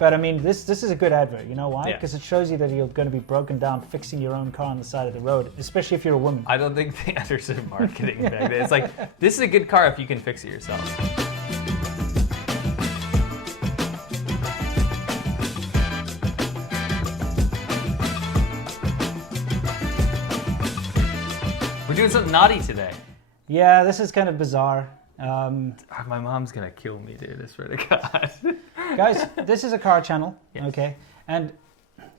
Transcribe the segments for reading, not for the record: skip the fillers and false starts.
But I mean, this is a good advert. You know why? Yeah. Because it shows you that you're going to be broken down fixing your own car on the side of the road, especially if you're a woman. I don't think they understood marketing back then. It's like, this is a good car if you can fix it yourself. We're doing something naughty today. Yeah, this is kind of bizarre. My mom's gonna kill me, dude. I swear to God. Guys, this is a car channel, Yes. okay? And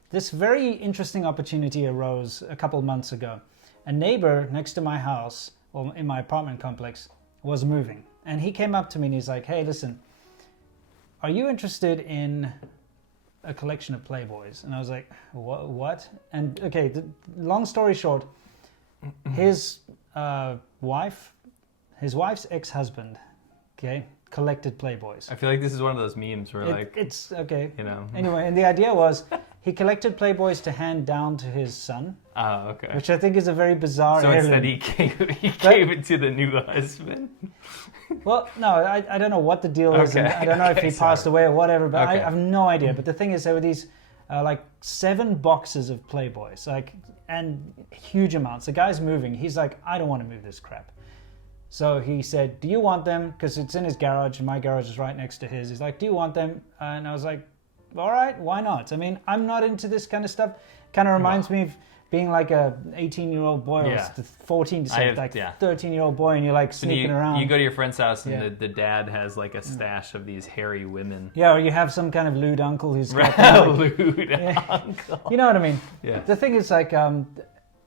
this very interesting opportunity arose a couple months ago. A neighbor next to my house, or in my apartment complex, was moving. And he came up to me and he's like, hey, listen, are you interested in a collection of Playboys? And I was like, what? And okay, long story short, his wife's ex-husband, okay, collected Playboys. I feel like this is one of those memes where It's okay. you know. Anyway, and the idea was he collected Playboys to hand down to his son, Oh, okay. which I think is a very bizarre So heirloom. instead he gave it to the new husband. Well, no, I don't know what the deal is. And Okay, I don't know if okay, he passed away or whatever, but I Okay. have no idea. But the thing is, there were these like 7 boxes of Playboys, and huge amounts. The guy's moving. He's like, I don't want to move this crap. So he said, do you want them? Because it's in his garage, and my garage is right next to his. He's like, do you want them? And I was like, all right, why not? I mean, I'm not into this kind of stuff. Kind of reminds me of being like a 18-year-old boy or 14 to say, 13-year-old boy, and you're like sneaking around. You go to your friend's house and the dad has like a stash of these hairy women. Yeah, or you have some kind of lewd uncle who's got Lewd uncle. You know what I mean? Yeah. The thing is, like,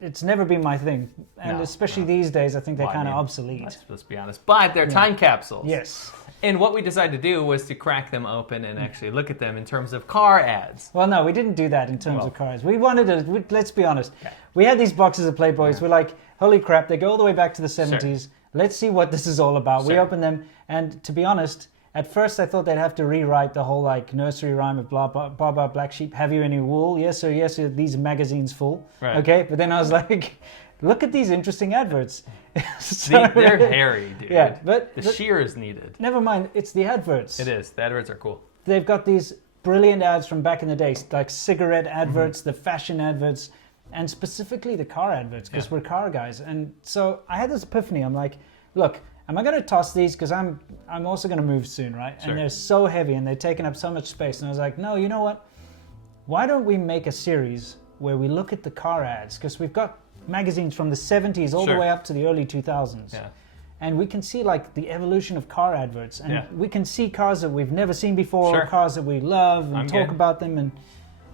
it's never been my thing, and especially these days, I think they're kind of obsolete. Let's be honest, but they're time capsules. Yes. And what we decided to do was to crack them open and actually look at them in terms of car ads. Well, no, we didn't do that in terms of cars. We wanted to, let's be honest. We had these boxes of Playboys. We're like, holy crap, they go all the way back to the 70s. Let's see what this is all about. We opened them, and to be honest, at first I thought they'd have to rewrite the whole like nursery rhyme of blah, blah, blah, blah, black sheep, have you any wool? Yes, sir, yes, sir, these magazines full. Right. Okay, but then I was like, look at these interesting adverts. They're hairy, dude. Yeah, but the shear is needed. never mind, it's the adverts. It is. The adverts are cool. They've got these brilliant ads from back in the day, like cigarette adverts, the fashion adverts, and specifically the car adverts, because we're car guys. And so I had this epiphany. I'm like, look, am I going to toss these? Because I'm also going to move soon, right? Sure. And they're so heavy and they're taking up so much space. And I was like, no, you know what? Why don't we make a series where we look at the car ads? Because we've got magazines from the 70s all the way up to the early 2000s. Yeah. And we can see like the evolution of car adverts, and we can see cars that we've never seen before, or cars that we love, and talk about them. And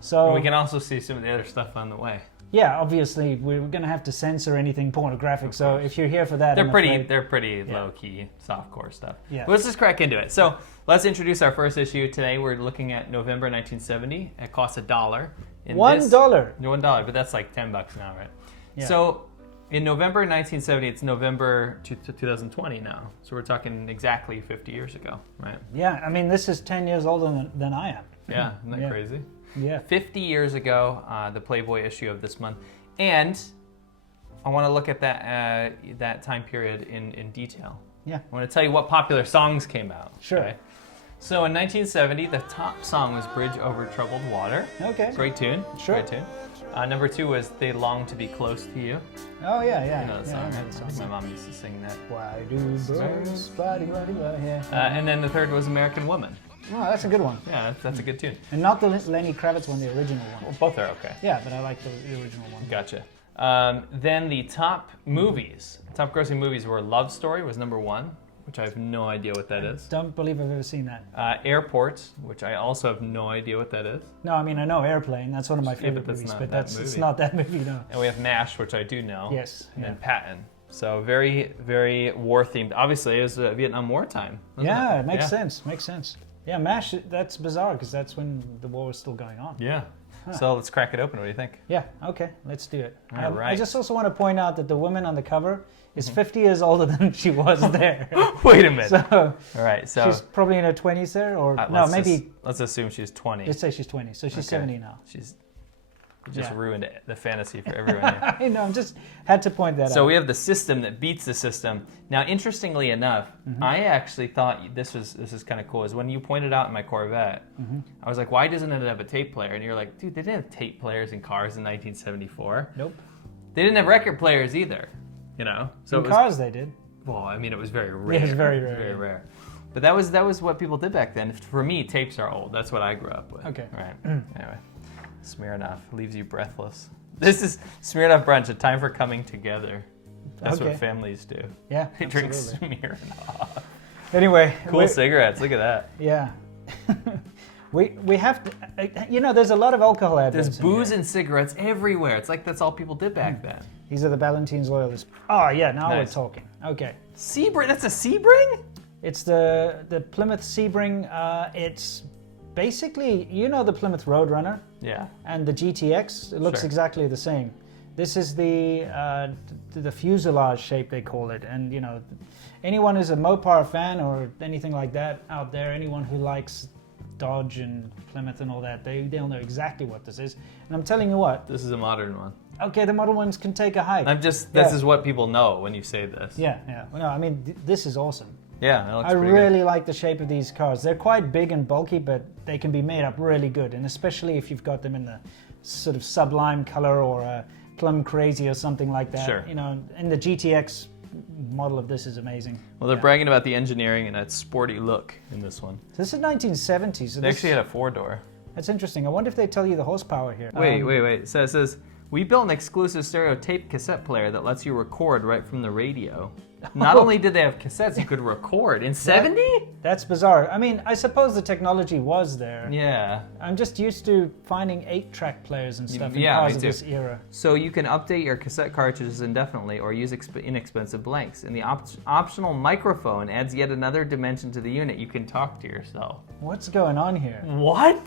so and we can also see some of the other stuff on the way. Yeah, obviously we're going to have to censor anything pornographic. So if you're here for that, they're pretty low key softcore stuff. Yeah. But let's just crack into it. So let's introduce our first issue today. We're looking at November 1970. It costs $1. $1. $1, but that's like $10 now, right? Yeah. So in November 1970, it's November 2020 now. So we're talking exactly 50 years ago, right? Yeah, I mean, this is 10 years older than I am. Yeah, isn't that crazy? Yeah. 50 years ago, the Playboy issue of this month. And I want to look at that time period in detail. Yeah. I want to tell you what popular songs came out. Sure. Okay? So in 1970, the top song was Bridge Over Troubled Water. Okay. Great tune. Sure. Great tune. Number 2 was They Long to Be Close to You. Oh, yeah. You know that song, right? I think my mom used to sing that. Why do birds body, yeah. And then the third was American Woman. Oh, that's a good one. Yeah, that's a good tune. And not the Lenny Kravitz one, the original one. Well, both are okay. Yeah, but I like the original one. Gotcha. Then the top movies, top grossing movies were Love Story was number 1, which I have no idea what that is. Don't believe I've ever seen that. Airport, which I also have no idea what that is. No, I mean, I know Airplane. That's one of my favorite but movies, but it's not that movie, no. And we have MASH, which I do know. Yes. And then Patton. So very, very war-themed. Obviously, it was Vietnam War time. Yeah, it makes sense. Makes sense. Yeah, MASH, that's bizarre because that's when the war was still going on. Yeah. So let's crack it open. What do you think? Yeah, okay, let's do it. All right. I just also want to point out that the woman on the cover is 50 years older than she was there. Wait a minute. So, all right, so she's probably in her 20s there, or no, maybe. Let's assume she's 20. Let's say she's 20, so she's 70 now. She's It just ruined the fantasy for everyone here. I know, just had to point that out. So we have the system that beats the system. Now, interestingly enough, I actually thought this is kind of cool. Is when you pointed out in my Corvette, I was like, why doesn't it have a tape player? And you're like, dude, they didn't have tape players in cars in 1974. Nope. They didn't have record players either, you know? So in cars they did. Well, I mean, it was very rare. Yeah, it was very rare. Very rare. But that was what people did back then. For me, tapes are old. That's what I grew up with. Okay. Right. Anyway, Smirnoff leaves you breathless. This is Smirnoff Brunch, a time for coming together. That's what families do. Yeah, they drink absolutely. Smirnoff. Anyway. Cool cigarettes. Look at that. Yeah. we have to, you know, there's a lot of alcohol adverts. There's booze and cigarettes everywhere. It's like that's all people did back then. These are the Ballantines loyalists. Oh, yeah, now we're talking. Okay. Sebring, that's a Sebring? It's the Plymouth Sebring. It's basically, you know, the Plymouth Roadrunner. Yeah. And the GTX. It looks exactly the same. This is the fuselage shape, they call it. And, you know, anyone who's a Mopar fan or anything like that out there, anyone who likes Dodge and Plymouth and all that, they'll know exactly what this is. And I'm telling you what. This is a modern one. Okay, the model ones can take a hike. This is what people know when you say this. Yeah. Well, no, I mean, this is awesome. Yeah, it looks I pretty really good. like the shape of these cars. They're quite big and bulky, but they can be made up really good. And especially if you've got them in the sort of sublime color or a plum crazy or something like that. Sure. You know, and the GTX model of this is amazing. Well, they're bragging about the engineering and that sporty look in this one. So this is 1970s. So they actually had a 4-door. That's interesting. I wonder if they tell you the horsepower here. Wait. So it says, we built an exclusive stereo tape cassette player that lets you record right from the radio. Not only did they have cassettes, you could record. In 70? That's bizarre. I mean, I suppose the technology was there. Yeah. I'm just used to finding 8-track players and stuff in cars of this era. So you can update your cassette cartridges indefinitely or use inexpensive blanks. And the optional microphone adds yet another dimension to the unit. You can talk to yourself. What's going on here? What?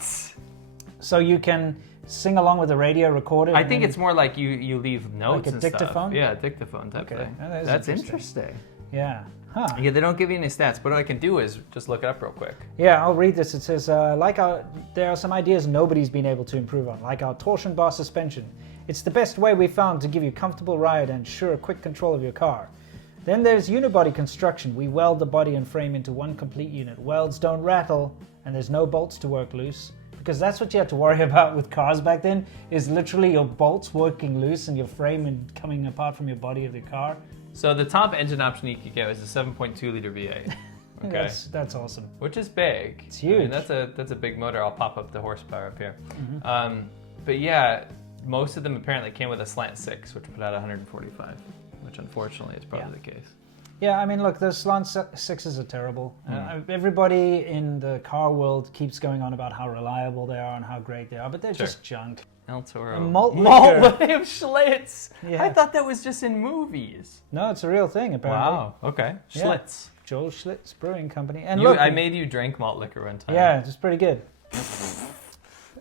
So you can sing along with the radio, record it? I think it's more like you leave notes like a and dictaphone? stuff. Yeah, dictaphone type thing. Oh, That's interesting. Yeah. Huh. Yeah, they don't give you any stats, but what I can do is just look it up real quick. Yeah, I'll read this. It says, there are some ideas nobody's been able to improve on, like our torsion bar suspension. It's the best way we've found to give you comfortable ride and ensure quick control of your car. Then there's unibody construction. We weld the body and frame into one complete unit. Welds don't rattle, and there's no bolts to work loose. Because that's what you had to worry about with cars back then, is literally your bolts working loose and your frame and coming apart from your body of the car. So the top engine option you could get is a 7.2 liter V8. Okay. That's awesome. Which is big. It's huge. I mean, that's a big motor. I'll pop up the horsepower up here. But yeah, most of them apparently came with a slant 6, which put out 145, which unfortunately is probably the case. Yeah, I mean, look, those slant 6s are terrible. Everybody in the car world keeps going on about how reliable they are and how great they are, but they're just junk. El Toro. Malt William Schlitz. Yeah. I thought that was just in movies. No, it's a real thing, apparently. Wow, okay. Schlitz. Yeah. Joel Schlitz Brewing Company. And I made you drink malt liquor one time. Yeah, it's pretty good.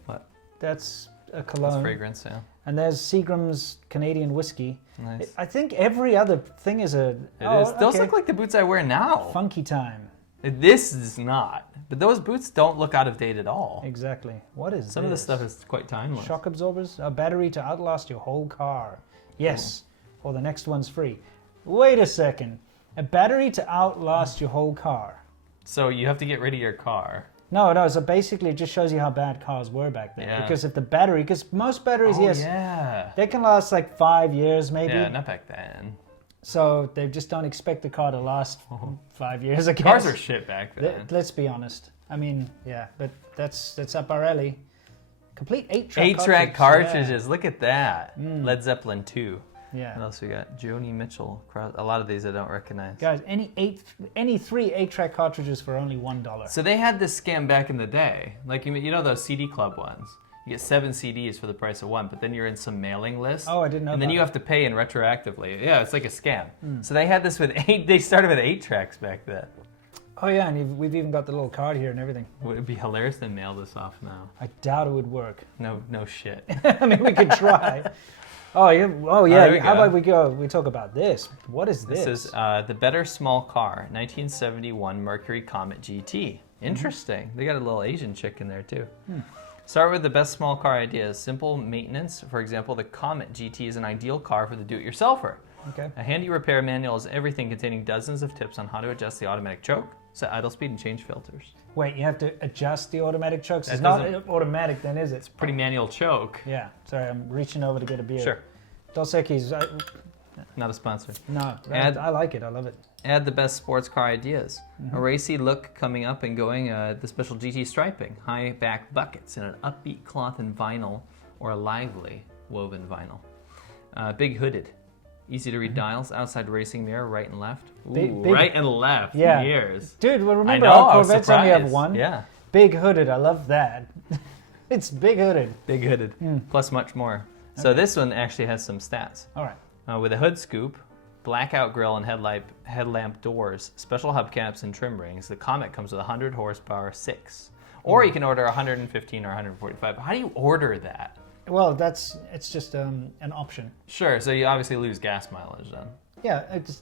What? That's a cologne. That's fragrance, yeah. And there's Seagram's Canadian whiskey. Nice. I think every other thing is a... Those look like the boots I wear now. Funky time. This is not. But those boots don't look out of date at all. Exactly. What is Some of this stuff is quite timeless. Shock absorbers? A battery to outlast your whole car. Yes. Or the next one's free. Wait a second. A battery to outlast your whole car. So you have to get rid of your car. No, so basically it just shows you how bad cars were back then. Yeah. Because if the battery, because most batteries, they can last like 5 years maybe. Yeah, not back then. So they just don't expect the car to last 5 years, I guess. Cars were shit back then. Let's be honest. I mean, yeah, but that's up our alley. Complete 8-track 8-track cartridges. Look at that. Led Zeppelin 2. Yeah. What else we got? Joni Mitchell. A lot of these I don't recognize. Guys, any 3 8-track cartridges for only $1. So they had this scam back in the day. Like, you know those CD Club ones? You get 7 CDs for the price of 1, but then you're in some mailing list. Oh, I didn't know And then you have to pay in retroactively. Yeah, it's like a scam. So they had this with 8, they started with 8 tracks back then. Oh yeah, and we've even got the little card here and everything. Would it be hilarious to mail this off now? I doubt it would work. No shit. I mean, we could try. Oh yeah. How about we talk about this? What is this? This is the Better Small Car, 1971 Mercury Comet GT. Interesting. They got a little Asian chick in there too. Start with the best small car ideas. Simple maintenance. For example, the Comet GT is an ideal car for the do-it-yourselfer. Okay. A handy repair manual is everything, containing dozens of tips on how to adjust the automatic choke, set idle speed, and change filters. Wait, you have to adjust the automatic chokes? That It's not doesn't- automatic then, is it? It's a pretty manual choke. Yeah. Sorry, I'm reaching over to get a beer. Sure. Dos Equis, Not a sponsor. no, Add- I like it. I love it. Add the best sports car ideas. A racy look coming up and going, the special GT striping, high back buckets in an upbeat cloth and vinyl or a lively woven vinyl. Big hooded. Easy to read dials, outside racing mirror, right and left. Ooh, Big- right and left Yeah. mirrors. Dude, well, I remember know, our I was Corvettes only have surprised. one? Yeah, Big hooded, I love that. It's big hooded. big hooded, plus much more. So this one actually has some stats. All right. With a hood scoop, blackout grille and headlamp doors, special hubcaps and trim rings, the Comet comes with 100 horsepower 6. Or you can order 115 or 145. How do you order that? Well, it's just an option. Sure, so you obviously lose gas mileage then. Yeah, it's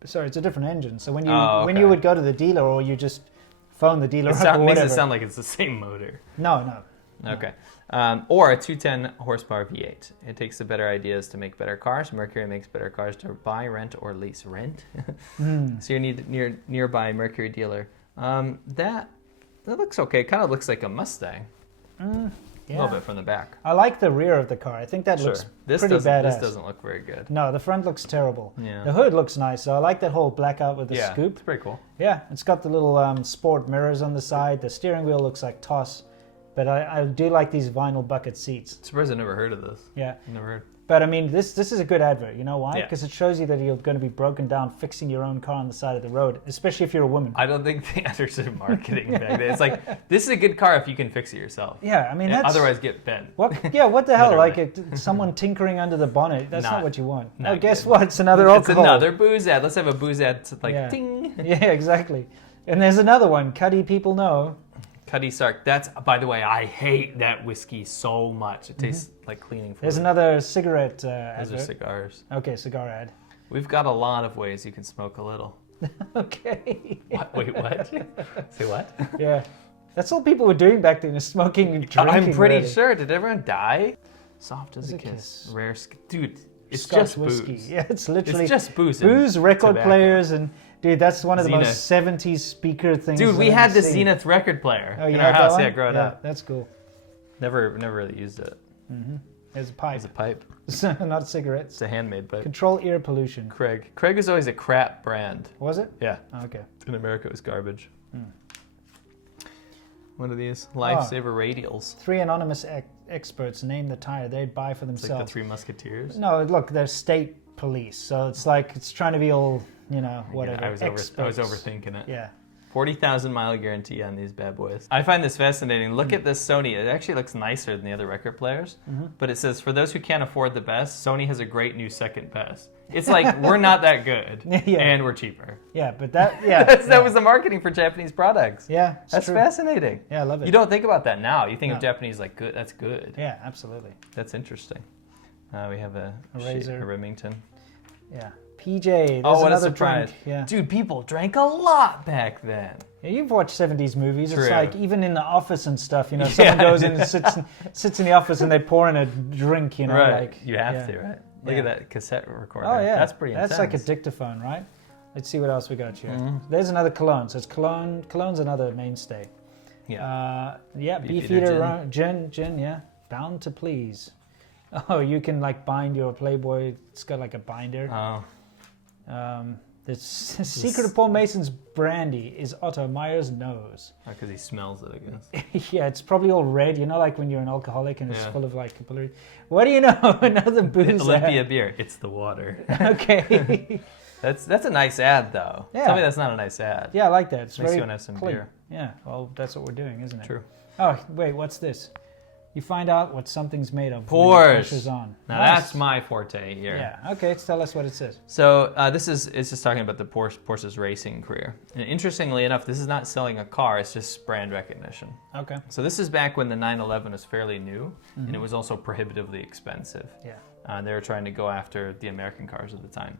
it's a different engine. So when you Oh, when okay. you would go to the dealer or you just phone the dealer up or Makes whatever. it sound like it's the same motor. No. Okay. Or a 210 horsepower V8. It takes the better ideas to make better cars. Mercury makes better cars to buy, rent, or lease. Rent? So you need nearby Mercury dealer. That looks okay. Kind of looks like a Mustang. A little bit from the back. I like the rear of the car. I think that looks This pretty doesn't, badass. This doesn't look very good. No, the front looks terrible. Yeah. The hood looks nice. So I like that whole blackout with the Yeah, scoop. it's pretty cool. Yeah, it's got the little sport mirrors on the side. The steering wheel looks like Toss. But I do like these vinyl bucket seats. Surprised I never heard of this. Yeah. Never heard. But I mean, this is a good advert. You know why? Yeah. Because it shows you that you're going to be broken down fixing your own car on the side of the road, especially if you're a woman. I don't think they understood marketing back then. It's like, this is a good car if you can fix it yourself. Yeah, I mean, that's... Otherwise, get bent. What? Yeah, what the hell? Literally. Like someone tinkering under the bonnet. That's not Not- what you want. not Oh, guess good. what? It's another It's alcohol. another booze ad. Let's have a booze ad to like, Yeah. ding. Yeah, exactly. And there's another one. Cuddy people know. Cuddy Sark. That's, by the way, I hate that whiskey so much. It tastes like cleaning fluid. There's another cigarette Those are advert. cigars. Okay, cigar ad. We've got a lot of ways you can smoke a little. Okay. What? Wait, what? Say what? Yeah. That's all people were doing back then, is smoking and drinking. I'm pretty already. sure. Did everyone die? Soft as a a kiss. kiss. Rare. Dude, it's Scotch just whiskey. booze. Yeah, it's literally It's just booze. and booze, record tobacco. players, and dude, that's one of the Zenith. most 70s speaker things. Dude, we I've had ever the seen. Zenith record player Oh, you in had our that house. one? Yeah, growing up. That's cool. Never really used it. There's a pipe. It's a pipe. Not cigarettes. It's a handmade pipe. Control ear pollution. Craig. Craig was always a crap brand. Was it? Yeah. Oh, okay. In America, it was garbage. Hmm. What are these? Lifesaver radials. 3 anonymous experts name the tire they'd buy for It's like themselves. the Three Musketeers. No, look, they're state police, so it's like it's trying to be all, whatever. Yeah, I was experts. overthinking it. Yeah. 40,000 mile guarantee on these bad boys. I find this fascinating. Look at this Sony. It actually looks nicer than the other record players. But it says, for those who can't afford the best, Sony has a great new second best. It's like, we're not that good, Yeah. and we're cheaper. Yeah, but that, yeah. That was the marketing for Japanese products. Yeah, it's That's true. fascinating. Yeah, I love it. You don't think about that now. You think No. of Japanese like, good. That's good. Yeah, absolutely. That's interesting. We have a Razor. a Remington. Yeah. PJ, there's Oh, what a another surprise. drink. Yeah. Dude, people drank a lot back then. Yeah, you've watched 70s movies. It's True. like, even in the office and stuff, someone goes in and sits in the office and they pour in a drink, Right. like. You have yeah. to, right? Look Yeah. at that cassette recorder. Oh, yeah. That's pretty intense. That's like a dictaphone, right? Let's see what else we got here. Mm-hmm. There's another cologne. So it's cologne. Cologne's another mainstay. Yeah. Beefeater gin, yeah. Bound to please. Oh, you can like bind your Playboy. It's got like a binder. Oh. The secret of Paul Mason's brandy is Otto Meyer's nose. Because he smells it, I guess. Yeah, it's probably all red. Like when you're an alcoholic and it's Yeah. full of like capillary. What do you know? Another booze Olympia beer. It's the water. ad. Okay. That's a nice ad, though. Yeah. Tell me that's not a nice ad. Yeah, I like that. It's Makes very you want to have some clean. beer. Yeah, well, that's what we're doing, isn't it? True. Oh, wait, what's this? You find out what something's made of when Porsche. the pressure's on. Now Nice. that's my forte here. Yeah, okay, tell us what it says. So it's just talking about the Porsche's racing career. And interestingly enough, this is not selling a car, it's just brand recognition. Okay. So this is back when the 911 was fairly new, and it was also prohibitively expensive. Yeah. They were trying to go after the American cars at the time.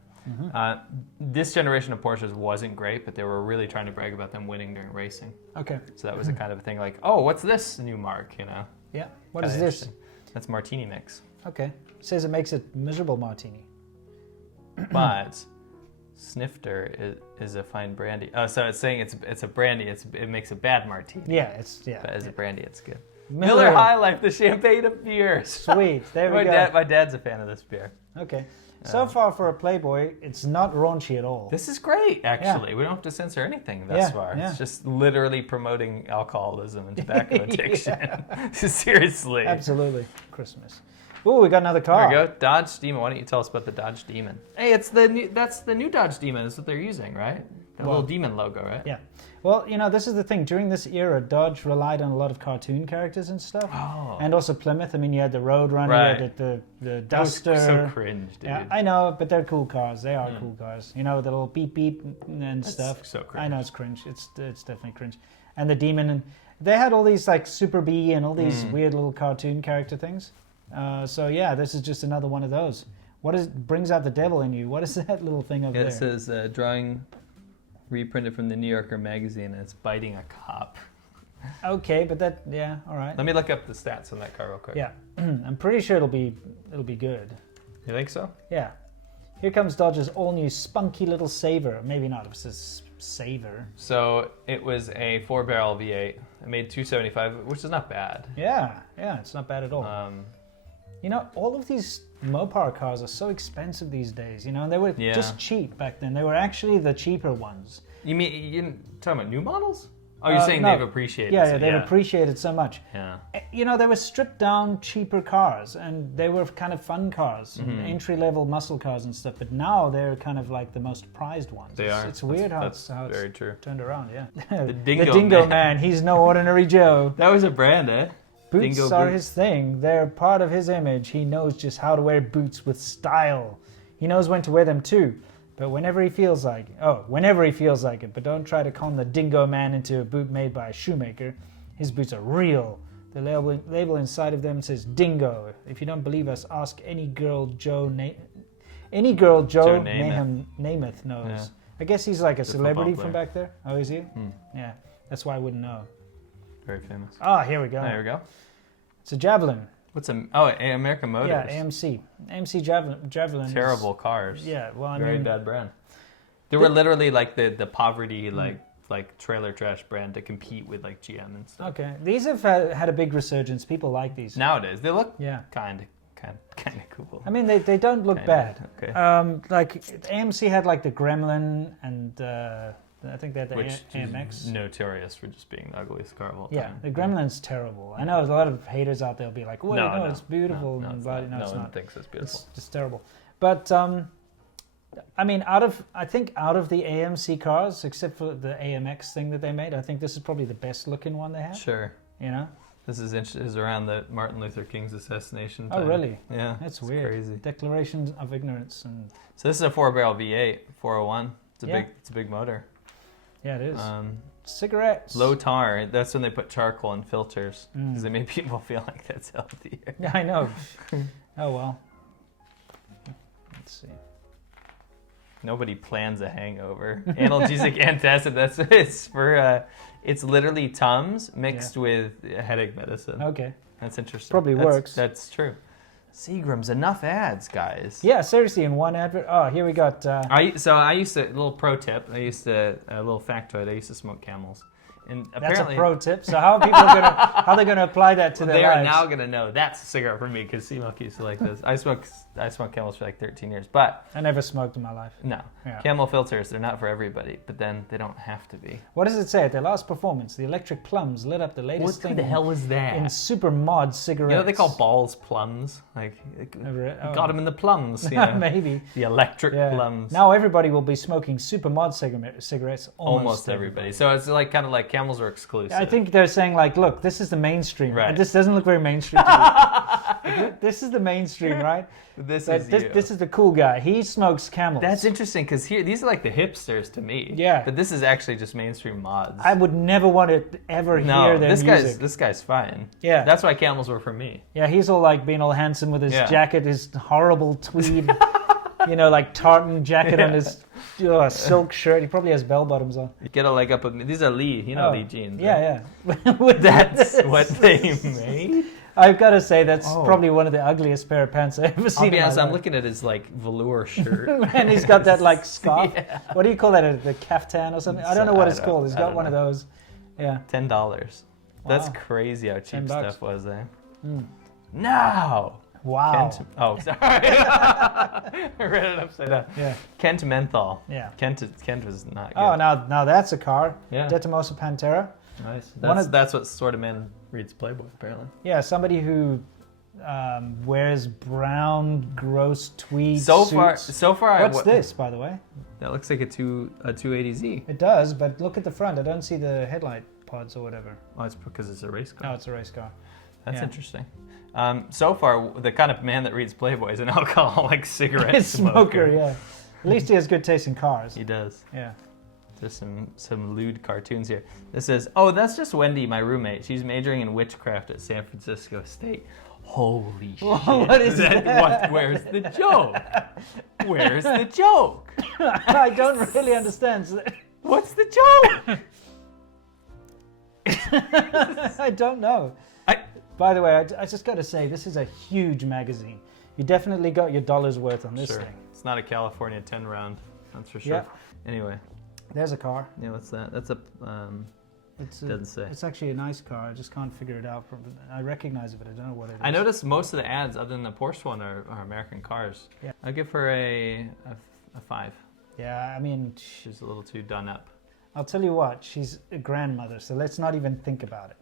This generation of Porsches wasn't great, but they were really trying to brag about them winning during racing. Okay. So that was a kind of a thing like, oh, what's this new mark, you know? Yeah. What Kinda is this? interesting. That's Martini Mix. Okay. Says it makes it miserable martini. But Snifter is a fine brandy. Oh, so it's saying it's a brandy. It makes a bad martini. Yeah, But as a brandy, it's good. Miller. Miller High Life, the champagne of beers. Sweet. There we go. My dad's a fan of this beer. Okay. So far for a Playboy, it's not raunchy at all. This is great, actually. We don't have to censor anything thus far. Yeah. It's just literally promoting alcoholism and tobacco addiction. Seriously. Absolutely. Christmas. Oh, we got another car. There we go. Dodge Demon. Why don't you tell us about the Dodge Demon? Hey, that's the new Dodge Demon. That's what they're using, right? The little demon logo, right? Yeah. Well, this is the thing. During this era, Dodge relied on a lot of cartoon characters and stuff. Oh. And also Plymouth. I mean, you had the Roadrunner, Right. you had the That was Duster. so cringe, dude. Yeah, I know, but they're cool cars. They are cool cars. The little beep beep and stuff. so cringe. I know it's cringe. It's definitely cringe. And the Demon, and they had all these like Super B and all these weird little cartoon character things. So yeah, this is just another one of those. Brings out the devil in you? What is that little thing over there? It says drawing reprinted from the New Yorker magazine, and it's biting a cop. Okay, but all right. Let me look up the stats on that car real quick. Yeah, I'm pretty sure it'll be good. You think so? Yeah. Here comes Dodge's all-new spunky little Saver. Maybe not. It was a Saver. So it was a 4-barrel V8. It made 275, which is not bad. Yeah, it's not bad at all. All of these Mopar cars are so expensive these days, and they were just cheap back then. They were actually the cheaper ones. You mean you're talking about new models? Oh, you're saying no. they've appreciated. Yeah, they've appreciated so much. Yeah. They were stripped down, cheaper cars, and they were kind of fun cars, entry-level muscle cars and stuff. But now they're kind of like the most prized ones. They are. It's weird how it's very true. turned around. Yeah. The Dingo, the Dingo man. He's no ordinary Joe. That was a brand, eh? Boots Dingo are boots. his thing. They're part of his image. He knows just how to wear boots with style. He knows when to wear them too. But whenever he feels like it. But don't try to con the Dingo man into a boot made by a shoemaker. His boots are real. The label inside of them says Dingo. If you don't believe us, ask any girl Joe Namath knows. Yeah. I guess he's like a The celebrity football from player. back there. Oh, is he? Yeah. That's why I wouldn't know. Very famous. Ah, here we go. There we go. It's a Javelin. What's American Motors? Yeah, AMC Javelin. Terrible cars. Yeah, well, I Very mean, bad brand. They were literally like the poverty like trailer trash brand to compete with like GM and stuff. Okay, these have had a big resurgence. People like these. Nowadays they look Yeah. kind of cool. I mean, they don't look Kinda, bad. okay. Like AMC had like the Gremlin, and I think they had the Which AMX. is notorious for just being the ugliest car of all Yeah, time. the Gremlin's terrible. I know a lot of haters out there will be like, "Well, No, it's beautiful," No, and it's blah. not. No, it's one not. thinks it's beautiful. It's just terrible. But I mean, out of the AMC cars, except for the AMX thing that they made, I think this is probably the best looking one they have. Sure. This is around the Martin Luther King's assassination time. Oh, really? Yeah. That's it's weird. Crazy. Declaration of ignorance, and So this is a 4-barrel V8, 401. Yeah. It's a big motor. yeah, it is. Cigarettes. Low tar. That's when they put charcoal in filters because they made people feel like that's healthier. Yeah, I know. Oh well. Let's see. Nobody plans a hangover. Analgesic antacid. It's literally Tums mixed with headache medicine. Okay. That's interesting. Probably works. That's true. Seagram's, enough ads, guys. Yeah, seriously, in one advert. Oh, here we got. I used to, a little pro tip. A little factoid. I used to smoke Camels, and That's apparently a pro tip. So how are people gonna apply that to their they lives? are now gonna know that's a cigarette for me because C-Milk used to like this. I smoked Camels for like 13 years, but I never smoked in my life. no, Yeah. Camel filters, they're not for everybody, but then they don't have to be. What does it say? At their last performance, the electric plums lit up the latest thing was that? in super mod cigarettes. You know what they call balls plums? Like, got them in the plums. You know? Maybe. The electric Yeah. plums. Now everybody will be smoking super mod cigarettes. Almost everybody. So it's like kind of like Camels are exclusive. I think they're saying like, look, this is the mainstream. Right. This doesn't look very mainstream to me. This is the mainstream, right? this This is the cool guy. He smokes Camels. That's interesting because these are like the hipsters to me. Yeah. But this is actually just mainstream mods. I would never want to ever hear their music. This guy's fine. Yeah. That's why Camels were for me. Yeah, he's all like being all handsome with his Yeah. jacket, his horrible tweed. you know, like tartan jacket on his silk shirt. He probably has bell bottoms on. You get a leg up with me. These are Lee, Lee jeans. Yeah, right? yeah. That's what they made. I've got to say that's probably one of the ugliest pair of pants I've ever seen. I'll be honest, I'm looking at his like velour shirt. And he's got that like scarf. Yeah. What do you call that? The caftan or something? I don't know what it's called. He's got one of those. Yeah. $10. Wow. That's crazy how cheap stuff was there. No. Wow. Sorry. I read it upside down. Yeah. Kent Menthol. Yeah. Kent was not good. Oh, now that's a car. Yeah. Detomosa Pantera. Nice. That's what sort of man reads Playboy, apparently. Yeah, somebody who wears brown, gross tweed suits. So far. What's this, by the way? That looks like a 280Z. It does, but look at the front. I don't see the headlight pods or whatever. Oh, it's because it's a race car. Oh, it's a race car. That's interesting. So far, the kind of man that reads Playboy is an alcoholic cigarette smoker. Yeah. At least he has good taste in cars. He does. Yeah. There's some lewd cartoons here. This says, oh, that's just Wendy, my roommate. She's majoring in witchcraft at San Francisco State. Holy shit. What is that? Where's the joke? Where's the joke? I don't really understand. What's the joke? I don't know. By the way, I just got to say, this is a huge magazine. You definitely got your dollar's worth on this thing. It's not a California 10 round, that's for sure. Yeah. Anyway. There's a car. Yeah, what's that? That's doesn't say. It's actually a nice car. I just can't figure it out. I recognize it, but I don't know what it is. I noticed most of the ads, other than the Porsche one, are American cars. Yeah. I'll give her a 5. Yeah, I mean... She's a little too done up. I'll tell you what, she's a grandmother, so let's not even think about it.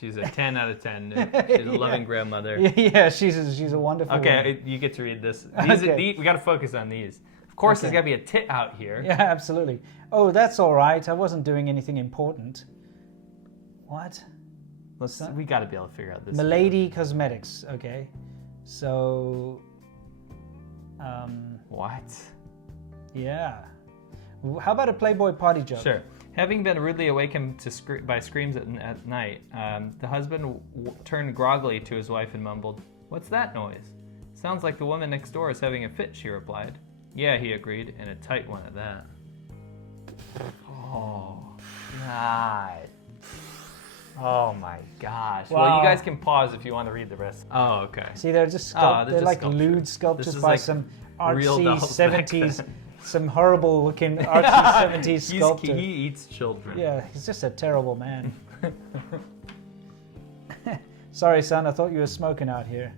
She's a 10 out of 10. She's a loving grandmother. Yeah, she's a wonderful woman. You get to read this. Okay. We got to focus on these. Of course, there's got to be a tit out here. Yeah, absolutely. Oh, that's all right. I wasn't doing anything important. What? We got to be able to figure out this. Milady Cosmetics. Okay. So... What? Yeah. How about a Playboy party joke? Sure. Having been rudely awakened by screams at night, the husband turned groggily to his wife and mumbled, "What's that noise?" "Sounds like the woman next door is having a fit," she replied. "Yeah," he agreed, "and a tight one at that." Oh, God. Oh, my gosh. Wow. Well, you guys can pause if you want to read the rest. Oh, okay. See, they're just they're just like sculpture. lewd sculptures by like some real artsy dolls back 70s, then. some horrible looking artsy 70s sculptor. He eats children. Yeah, he's just a terrible man. Sorry, son, I thought you were smoking out here.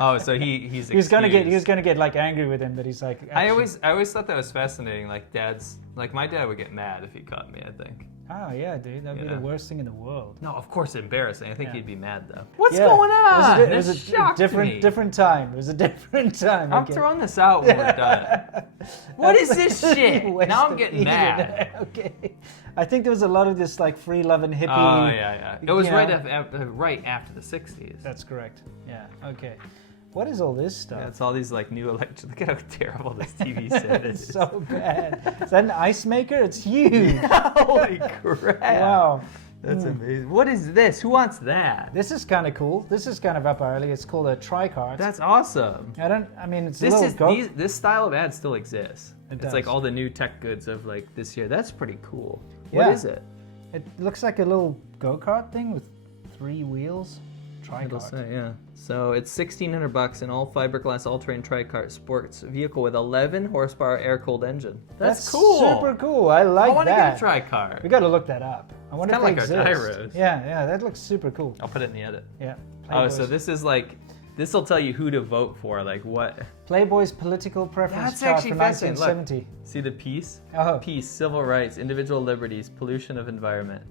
Oh, so he's he was gonna get like angry with him, but he's like. I always thought that was fascinating. Like my dad would get mad if he caught me, I think. Oh yeah, dude, that'd be the worst thing in the world. No, of course embarrassing. I think he'd be mad though. What's going on? It was a different time. It was a different time. I'm throwing this out when we're done. What is this shit? Now I'm getting mad. Okay. I think there was a lot of this like free love and hippie. Oh yeah. It was right after the 60s. That's correct. Yeah. Okay. What is all this stuff? Yeah, it's all these like new electric. Look at how terrible this TV set is. It's so bad. Is that an ice maker? It's huge. Holy crap! Wow. That's amazing. What is this? Who wants that? This is kind of cool. This is kind of up our alley. It's called a tricart. That's awesome. It's this style of ad still exists. It's does. like all the new tech goods of like this year. That's pretty cool. What is it? It looks like a little go-kart thing with 3 wheels. It'll say, yeah. So it's $1,600, an all fiberglass all-terrain tricart sports vehicle with 11 horsepower air-cooled engine. That's cool. Super cool. I like that. I want to get a tricart. We got to look that up. I wonder if they exist. Kind of like our gyros. Yeah, that looks super cool. I'll put it in the edit. Yeah. Playboys. Oh, so this is like, this will tell you who to vote for, like what. Playboy's political preference chart for 1970. Look, see the peace? Oh. Peace, civil rights, individual liberties, pollution of environment.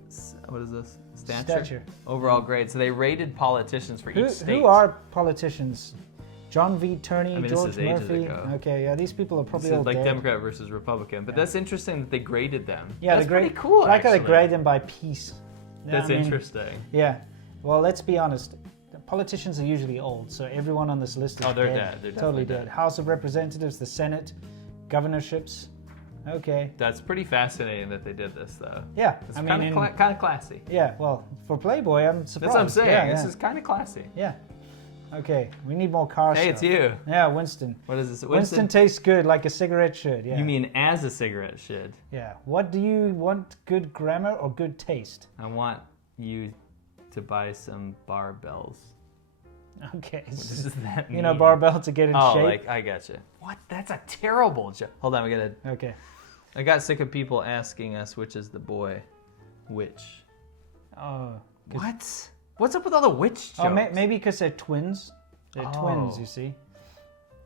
What is this? Stature. Overall grade. So they rated politicians for each state. Who are politicians? John V. Turney, George this is ages Murphy. ago. Okay, yeah, these people are probably This all is like dead. Democrat versus Republican. But that's interesting that they graded them. Yeah, that's pretty cool, I gotta actually. grade them by piece. That's interesting. Yeah. Well, let's be honest. Politicians are usually old, so everyone on this list is they're dead. They're totally dead. House of Representatives, the Senate, governorships. Okay. That's pretty fascinating that they did this, though. Yeah, it's kind of classy. Yeah, well, for Playboy, I'm surprised. That's what I'm saying. Yeah, this is kind of classy. Yeah. Okay, we need more car Hey, stuff. it's you. Yeah, Winston. What is this? Winston tastes good, like a cigarette should. Yeah. You mean as a cigarette should? Yeah. What do you want? Good grammar or good taste? I want you to buy some barbells. Okay. What does that mean? You know, barbell to get in shape. Oh, like I gotcha. What? That's a terrible joke. Hold on, we gotta. Okay. I got sick of people asking us which is the boy, which. Oh. What? What's up with all the witch jokes? Oh, maybe because they're twins. They're twins, you see.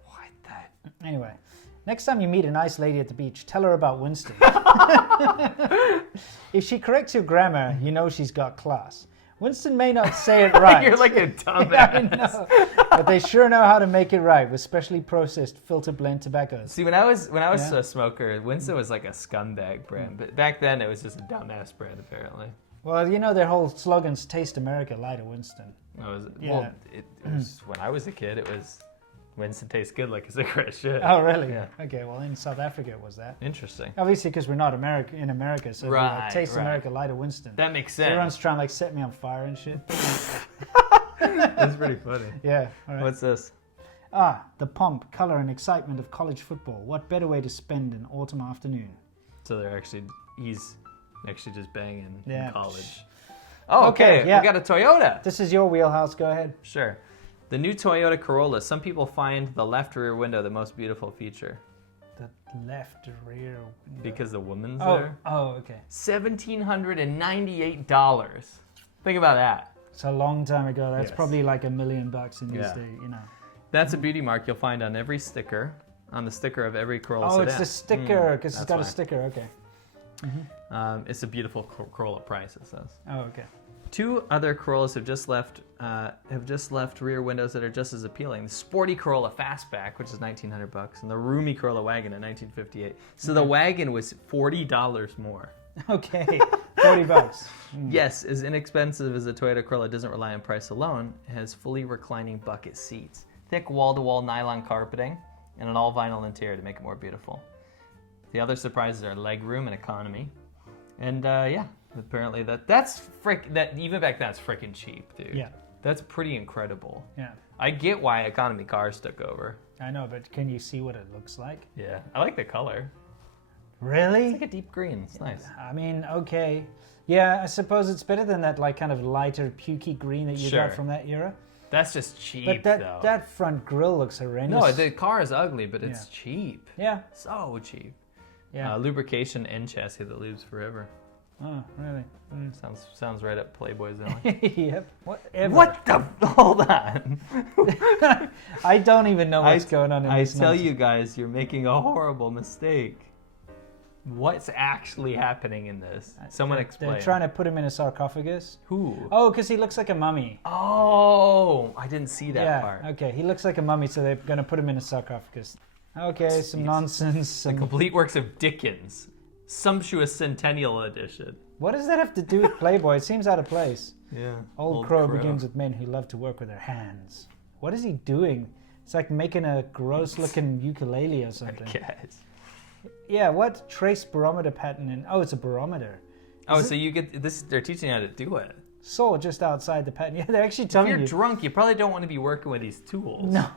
What the? Anyway, next time you meet a nice lady at the beach, tell her about Winston. If she corrects your grammar, you know she's got class. Winston may not say it right. You're like a dumbass. Yeah, I know. But they sure know how to make it right with specially processed filter blend tobaccos. See, when I was a smoker, Winston was like a scumbag brand, but back then it was just a dumbass brand apparently. Well, you know their whole slogans, Taste America, Lie to Winston. Well, Yeah. it was when I was a kid. It was Winston tastes good like a cigarette should. Oh, really? Yeah. Okay, well, in South Africa it was that. Interesting. Obviously, because we're not in America, so Right, Taste right. America, Lie to Winston. That makes So sense. everyone's trying to like set me on fire and shit. That's pretty funny. Yeah, all right. What's this? The pomp, color, and excitement of college football. What better way to spend an autumn afternoon? So he's actually just banging Yeah. in college. Oh, okay. yeah. We got a Toyota. This is your wheelhouse. Go ahead. Sure. The new Toyota Corolla. Some people find the left rear window the most beautiful feature. The left rear window. Because the woman's Oh, there. oh, okay. $1,798. Think about that. It's a long time ago. That's Yes. probably like $1 million in these Yeah. days, you know. That's a beauty mark you'll find on every sticker, on the sticker of every Corolla Oh, sedan. it's the sticker because it's that's got a why. sticker. Okay. It's a beautiful Corolla price, it says. Oh, okay. Two other Corollas have just left rear windows that are just as appealing. The sporty Corolla Fastback, which is $1,900, and the roomy Corolla Wagon at $1,958. So the wagon was $40 more. Okay. $40. Yes, as inexpensive as the Toyota Corolla doesn't rely on price alone, it has fully reclining bucket seats, thick wall-to-wall nylon carpeting, and an all-vinyl interior to make it more beautiful. The other surprises are legroom and economy. And apparently that's even back then it's freaking cheap, dude. Yeah. That's pretty incredible. Yeah. I get why economy cars took over. I know, but can you see what it looks like? Yeah. I like the color. Really? It's like a deep green. It's nice. I mean, okay. Yeah, I suppose it's better than that like kind of lighter pukey green that you Sure. got from that era. That's just cheap, But though. that front grille looks horrendous. No, the car is ugly, but it's Yeah. cheap. Yeah. So cheap. Yeah. Lubrication and chassis that lubes forever. Oh, really? Sounds right up Playboy's alley. Yep. Whatever. What the? Hold on. I don't even know what's going on in I this tell nonsense. you guys, you're making a horrible mistake. What's actually happening in this? Someone explain. They're trying to put him in a sarcophagus. Who? Oh, because he looks like a mummy. Oh, I didn't see that yeah. part. Okay, he looks like a mummy, so they're going to put him in a sarcophagus. Okay, some Jeez. nonsense. The Some... complete works of Dickens. Sumptuous Centennial Edition. What does that have to do with Playboy? It seems out of place. Yeah. Old Crow begins with men who love to work with their hands. What is he doing? It's like making a gross-looking ukulele or something. Guys. Yeah, what trace barometer pattern in... Oh, it's a barometer. Oh, so you get this? They're teaching you how to do it. Saw just outside the pattern. Yeah, they're actually If telling you're you. drunk, you probably don't want to be working with these tools. No,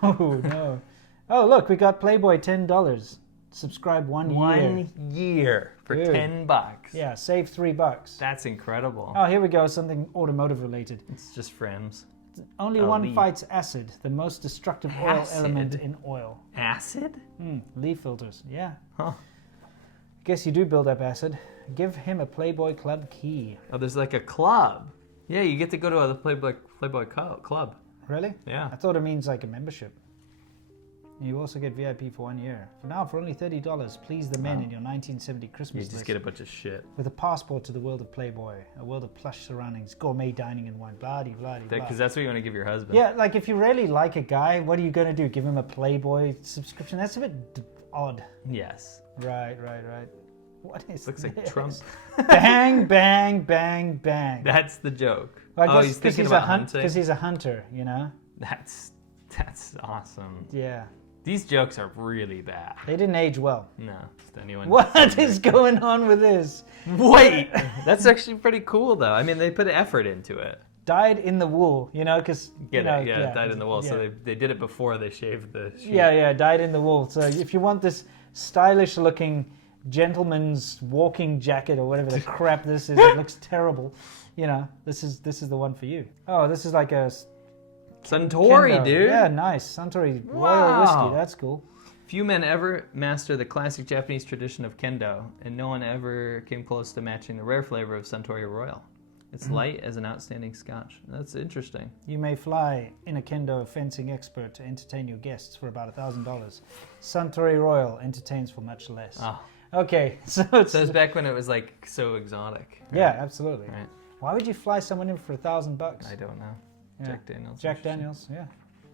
no. Oh, look, we got Playboy $10. Subscribe 1 year. 1 year for Dude. $10. Yeah, save $3. That's incredible. Oh, here we go. Something automotive related. It's just frames. Only A one leaf. fights acid, the most destructive oil Acid? element in oil. Acid? Leaf filters. Yeah. Huh. Guess you do build up acid. Give him a Playboy Club key. Oh, there's like a club. Yeah, you get to go to the Playboy Club. Really? Yeah. I thought it means like a membership. You also get VIP for 1 year. For now, for only $30, please the men in your 1970 Christmas You list. just get a bunch of shit. With a passport to the world of Playboy, a world of plush surroundings, gourmet dining and wine, blah-de-blah-de-blah. Because that's what you want to give your husband. Yeah, like if you really like a guy, what are you going to do? Give him a Playboy subscription? That's a bit odd. Yes. Right. What is Looks like this? Trump. Bang, bang, bang, bang. That's the joke. Well, I Oh, guess he's 'cause thinking he's about a hunting. Because he's a hunter, you know? That's awesome. Yeah. These jokes are really bad. They didn't age well. No, just anyone. What is going on with this? Wait, that's actually pretty cool though. I mean, they put effort into it. dyed in the wool, you know, because dyed in the wool. So they did it before they shaved the sheep. Yeah, dyed in the wool. So if you want this stylish looking gentleman's walking jacket or whatever the crap this is, it looks terrible. You know, this is the one for you. Oh, this is like a Suntory, Kendo. dude. Yeah, nice. Suntory Royal Whiskey. That's cool. Few men ever master the classic Japanese tradition of kendo, and no one ever came close to matching the rare flavor of Suntory Royal. It's light as an outstanding scotch. That's interesting. You may fly in a kendo fencing expert to entertain your guests for about $1,000. Suntory Royal entertains for much less. Oh. Okay, so it was back when it was like so exotic. Right? Yeah, absolutely. Right. Why would you fly someone in for $1,000? I don't know. Yeah. Jack Daniels. Jack Daniels, yeah.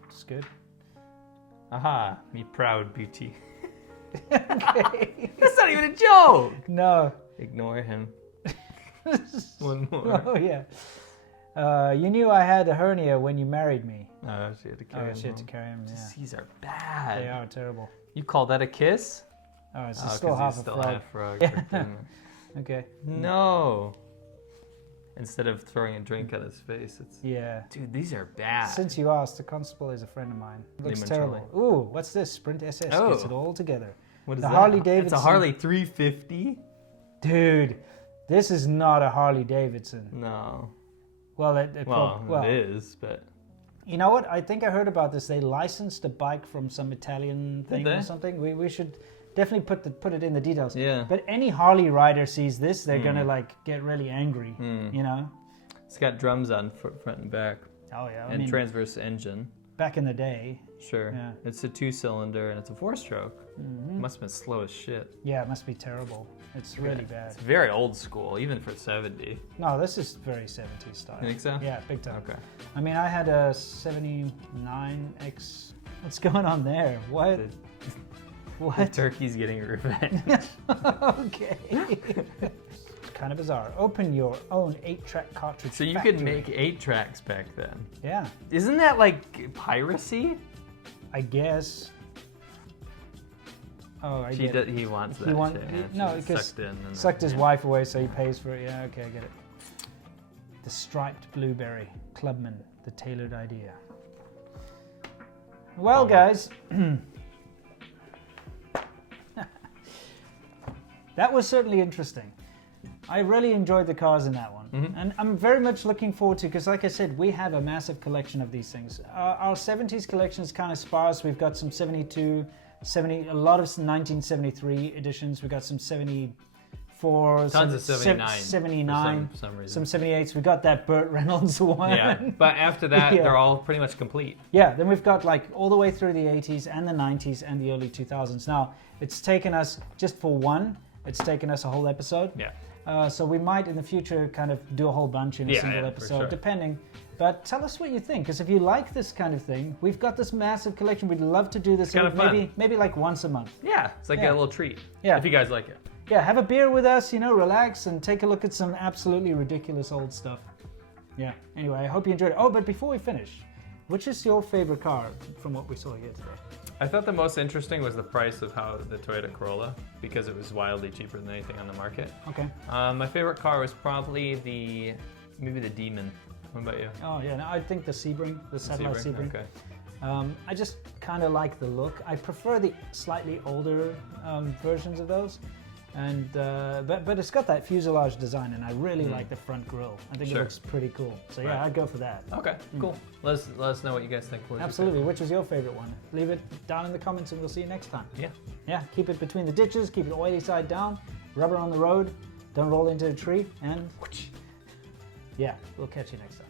It's good. Aha, me proud beauty. Okay. That's not even a joke. No. Ignore him. One more. Oh, yeah. You knew I had a hernia when you married me. Oh, she had to carry him. She had to carry him, yeah. These are bad. They are terrible. You call that a kiss? Oh, it's still half a frog. Half frog. Yeah. Okay. No. Instead of throwing a drink at his face, it's... Yeah. Dude, these are bad. Since you asked, the constable is a friend of mine. Looks Limoncello. terrible. Ooh, what's this? Sprint SS gets it all together. What is the that? Harley Davidson. It's a Harley 350? Dude, this is not a Harley Davidson. No. Well, it is, but... You know what? I think I heard about this. They licensed a bike from some Italian thing or something. We should definitely put it in the details. Yeah. But any Harley rider sees this, they're gonna like get really angry. You know. It's got drums on front and back. Oh yeah. And transverse engine. Back in the day. Sure. Yeah. It's a 2-cylinder and it's a 4-stroke. Must have been slow as shit. Yeah, it must be terrible. It's really bad. It's very old school, even for 70. No, this is very 70s style. You think so? Yeah, big time. Okay. I mean, I had a 79X. What's going on there? What? What? The turkey's getting revenge. Okay. Kind of bizarre. Open your own 8-track cartridge. So you could make 8 tracks back then. Yeah. Isn't that like piracy? I guess. Oh, I get it. He wants that. No, because sucked his wife away, so he pays for it. Yeah, okay, I get it. The striped blueberry Clubman, the tailored idea. Well, guys, that was certainly interesting. I really enjoyed the cars in that one. And I'm very much looking forward to, because like I said, we have a massive collection of these things. Our 70s collection is kind of sparse. We've got some 72, 70, a lot of 1973 editions. We've got some 74, tons of 79, 79, for some reason. Some 78s. We've got that Burt Reynolds one. Yeah, but after that, they're all pretty much complete. Yeah, then we've got like all the way through the 80s and the 90s and the early 2000s. Now, it's taken us, just for one, it's taken us a whole episode. Yeah. So we might in the future kind of do a whole bunch in a single episode, depending. But tell us what you think, because if you like this kind of thing, we've got this massive collection. We'd love to do this maybe like once a month. Yeah, it's like a little treat. Yeah. If you guys like it. Yeah, have a beer with us, relax and take a look at some absolutely ridiculous old stuff. Yeah, anyway, I hope you enjoyed it. Oh, but before we finish, which is your favorite car from what we saw here today? I thought the most interesting was the price of the Toyota Corolla, because it was wildly cheaper than anything on the market. Okay. My favorite car was probably maybe the Demon. What about you? Oh yeah, no, I think the Sebring, the satellite Sebring. Okay. I just kind of like the look. I prefer the slightly older versions of those. And but it's got that fuselage design, and I really like the front grille. I think it looks pretty cool. So yeah, I'd go for that. Okay, cool. Let us know what you guys think. Absolutely. Which was your favorite one? Leave it down in the comments, and we'll see you next time. Yeah. Yeah. Keep it between the ditches. Keep it oily side down. Rubber on the road. Don't roll into a tree. And yeah, we'll catch you next time.